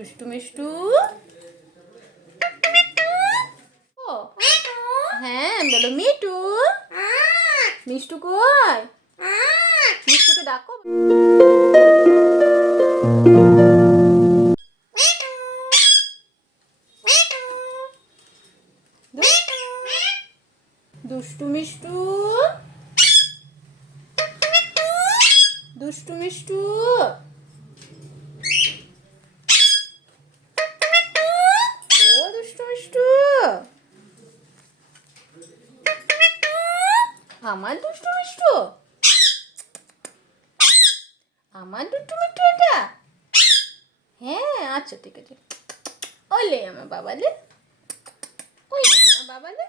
দুষ্টু মিষ্টু। হ্যাঁ বলো মিটু। মিষ্টু কই? মিষ্টুকে ডাকো। দুষ্টু মিষ্টু। দুষ্টু মিষ্টু। আমার দুষ্টু মিষ্টু। আমার দুষ্টু মিষ্টু এটা? হ্যাঁ আচ্ছা ঠিক আছে। ওলে আমার বাবালে। ওই আমার বাবালে।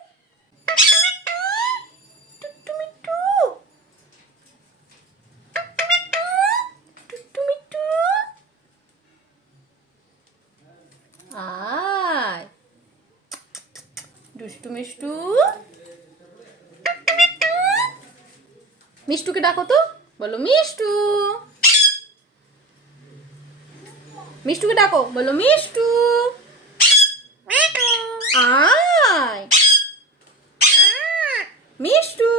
আয়। দুষ্টু মিষ্টু। মিষ্টুকে ডাকো তো। বলো, মিষ্টু। মিষ্টুকে ডাকো, বলো, মিষ্টু। আয়। মিষ্টু।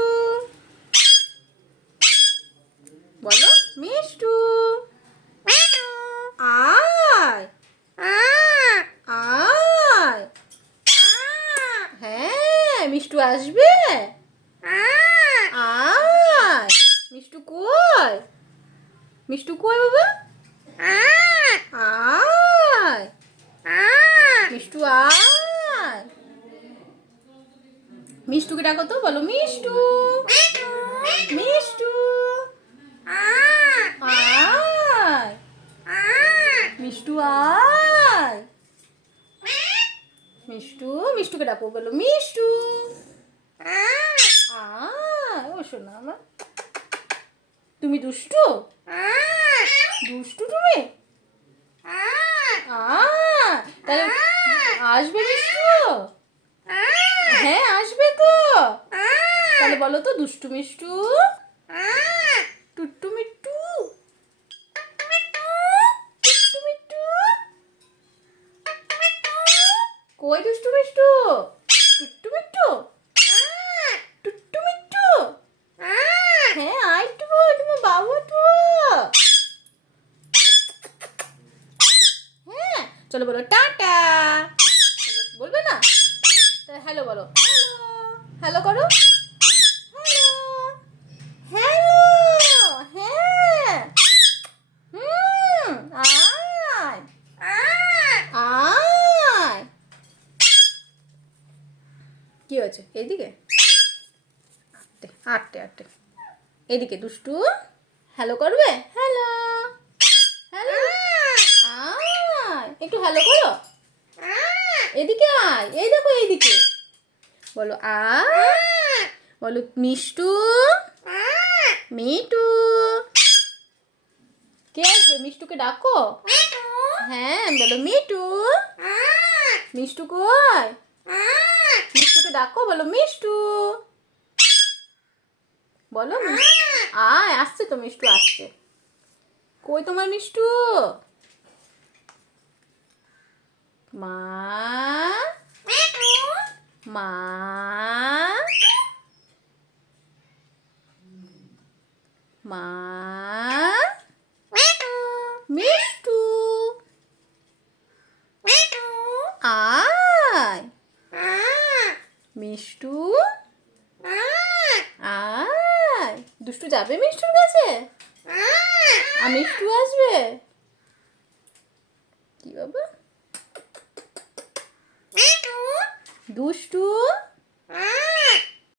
বলো, মিষ্টু। আয়। আয়। হ্যাঁ মিষ্টু আসবে আয় মিষ্টু কই মিষ্টু কই বাবা? আয়। মিষ্টু, আয়। মিষ্টুকে ডাকো তো, বলো, মিষ্টু। মিষ্টু। আয়। মিষ্টু আয়। মিষ্টু, মিষ্টুকে ডাকো, বলো, মিষ্টু। আয়। ও শোনা, আমার তুমি দুষ্টু? দুষ্টু তুমি? তাহলে আসবে মিষ্টু হ্যাঁ আসবে তো। তাহলে বলো তো দুষ্টু মিষ্টু? টুট্টু মিট্টু? কই দুষ্টু মিষ্টু টুট্টু মিট্টু টুট্টু মিট্টু হ্যাঁ আয় একটু তোমার বাবু তো হ্যাঁ চলো বলো, টাটা। বলবে না? হ্যালো বলো। হ্যালো হ্যালো করো। কি হয়েছে? এইদিকে? আটটে আটটে। আটটে এদিকে দুষ্টু। হ্যালো করবে? হ্যালো আয় একটু হ্যালো করো। এদিকে আয়, এই দেখো এইদিকে। বলো আ বলো, মিষ্টু। মিটু। কে আসবে? মিষ্টুকে ডাকো? হ্যাঁ বলো, মিটু। মিষ্টু কই? মিষ্টুকে ডাকো, বলো, মিষ্টু। বলো আয়, আসছে তো, মিষ্টু আসছে। কই তোমার মিষ্টু? মা মা মা মিষ্টু আয় মিষ্টু আয় দুষ্টু যাবে মিষ্টুর কাছে? মিষ্টু আসবে? কি বাবা দুষ্টু